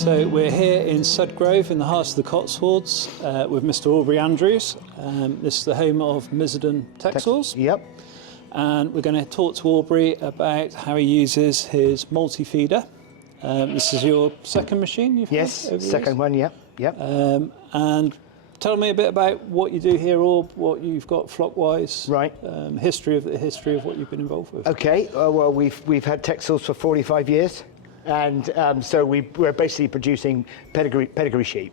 So we're here in Sudgrove in the heart of the Cotswolds with Mr. Aubrey Andrews. This is the home of Miserden Texels. Yep. And we're going to talk to Aubrey about how he uses his multi feeder. This is your second machine you've had over the second years? one, yep. And tell me a bit about what you do here, Aub, what you've got flock-wise. Right. History of what you've been involved with. Okay, well we've had Texels for 45 years. And so we're basically producing pedigree sheep.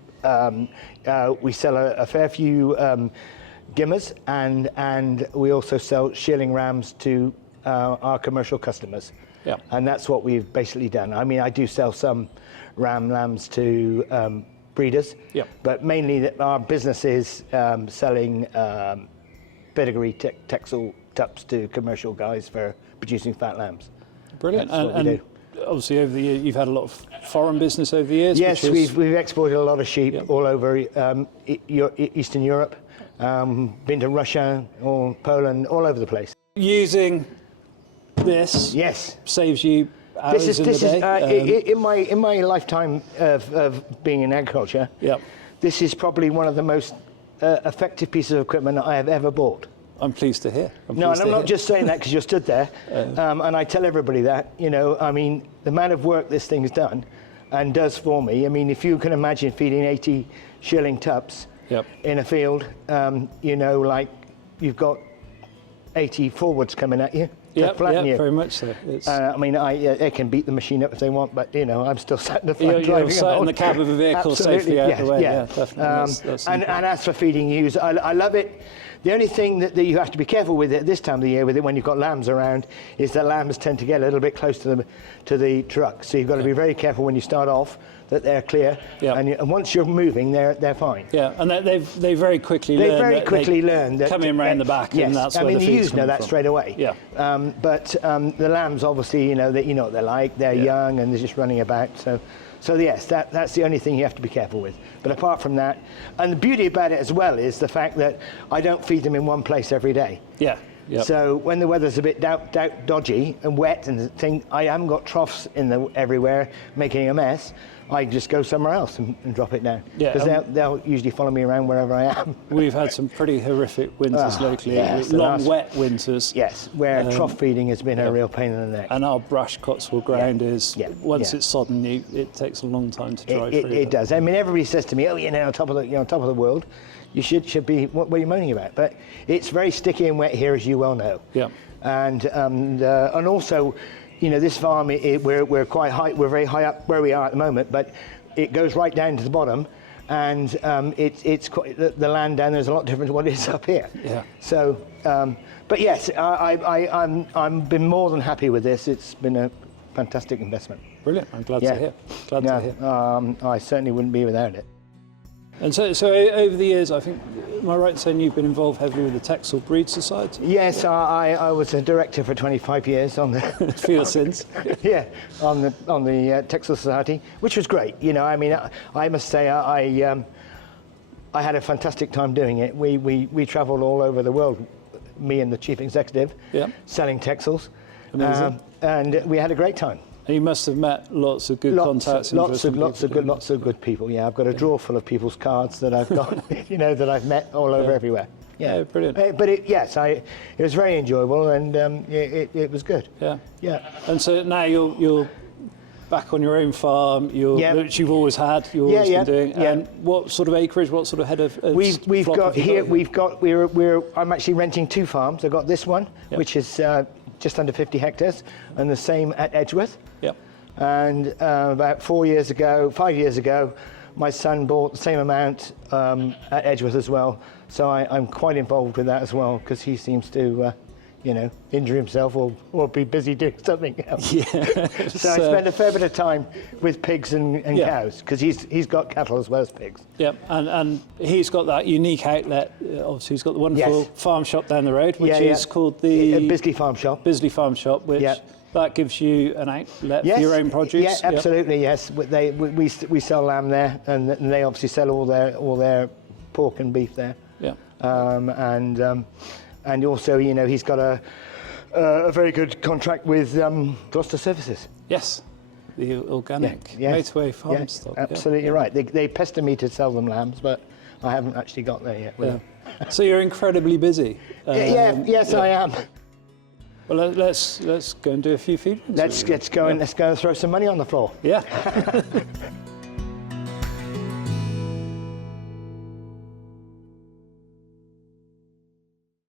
We sell a fair few gimmers, and we also sell shearling rams to our commercial customers. Yeah. And that's what we've basically done. I mean, I do sell some ram lambs to breeders, yeah. but mainly our business is selling pedigree Texel tups to commercial guys for producing fat lambs. Brilliant. That's what we do. Obviously, over the years, you've had a lot of foreign business over the years. Yes, we've exported a lot of sheep all over Eastern Europe, been to Russia or Poland, all over the place. Using this saves you hours in the day. In my lifetime of being in agriculture, this is probably one of the most effective pieces of equipment that I have ever bought. I'm pleased to hear. I'm not just saying that because you're stood there, and I tell everybody that, you know, I mean, the amount of work this thing's done and does for me. I mean, if you can imagine feeding 80 shearling tups in a field, you know, like you've got 80 forwards coming at you. Yeah, very much so. I mean, they can beat the machine up if they want, but you know, I'm still sat in the front driving. You're sat in the cab of a vehicle safely out the way. Yeah, definitely. And as for feeding ewes, I love it. The only thing that you have to be careful with at this time of the year with it when you've got lambs around is that lambs tend to get a little bit close to the truck. So you've got to be very careful when you start off that they're clear. And once you're moving, they're fine. Yeah, and they very quickly learn that coming around the back, and that's where the feed's ewes know that straight away. Yeah. But the lambs, obviously, you know what they're like. They're young and they're just running about. So yes, that's the only thing you have to be careful with. But apart from that, and the beauty about it as well is the fact that I don't feed them in one place every day. Yeah. Yep. So when the weather's a bit dodgy and wet and I haven't got troughs everywhere making a mess, I just go somewhere else and drop it down. Yeah, because they'll usually follow me around wherever I am. We've had some pretty horrific winters locally, long wet winters. Yes, where trough feeding has been a real pain in the neck. And our brush Cotswold ground is, once it's sodden, it takes a long time to dry through. It does. I mean, everybody says to me, "Oh, you know, on top of the world, you should be. What are you moaning about?" But it's very sticky and wet here, as you well know. Yeah. And also, you know, this farm, we're quite high. We're very high up where we are at the moment, but it goes right down to the bottom, and it's quite, the land down there's a lot different to what it is up here. Yeah. So, but yes, I've been more than happy with this. It's been a fantastic investment. Brilliant. I'm glad to hear. Glad to hear. I certainly wouldn't be without it. And so over the years, I think, am I right in saying you've been involved heavily with the Texel Breed Society? Yes, I was a director for 25 years on the for your sins. on the Texel Society, which was great. You know, I mean, I must say I had a fantastic time doing it. We travelled all over the world, me and the chief executive, selling Texels, and we had a great time. And you must have met lots of good contacts. Lots of good people. Yeah, I've got a drawer full of people's cards that I've got, you know, that I've met all over everywhere. Yeah, brilliant. But it was very enjoyable, and it was good. Yeah. And so now you're back on your own farm, which you've always had. You've always been doing. And what sort of acreage? What sort of head of we've got here? I'm actually renting two farms. I've got this one, which is just under 50 hectares, and the same at Edgeworth. Yep. And about 5 years ago, my son bought the same amount at Edgeworth as well. So I'm quite involved with that as well, because he seems to, you know, injure himself or be busy doing something else. Yeah. So I spend a fair bit of time with pigs and cows, because he's got cattle as well as pigs. Yep, and he's got that unique outlet. Obviously, he's got the wonderful farm shop down the road, which is called the Bisley Farm Shop. Bisley Farm Shop, which that gives you an outlet for your own produce. Yeah, absolutely. Yes, we sell lamb there, and they obviously sell all their pork and beef there. Yeah. And also, you know, he's got a very good contract with Gloucester Services. Yes. the organic motorway farm stock. Absolutely right. They pester me to sell them lambs, but I haven't actually got there yet. So you're incredibly busy. Yes, I am. Well, let's go and do a few feed runs. Let's go and throw some money on the floor. Yeah.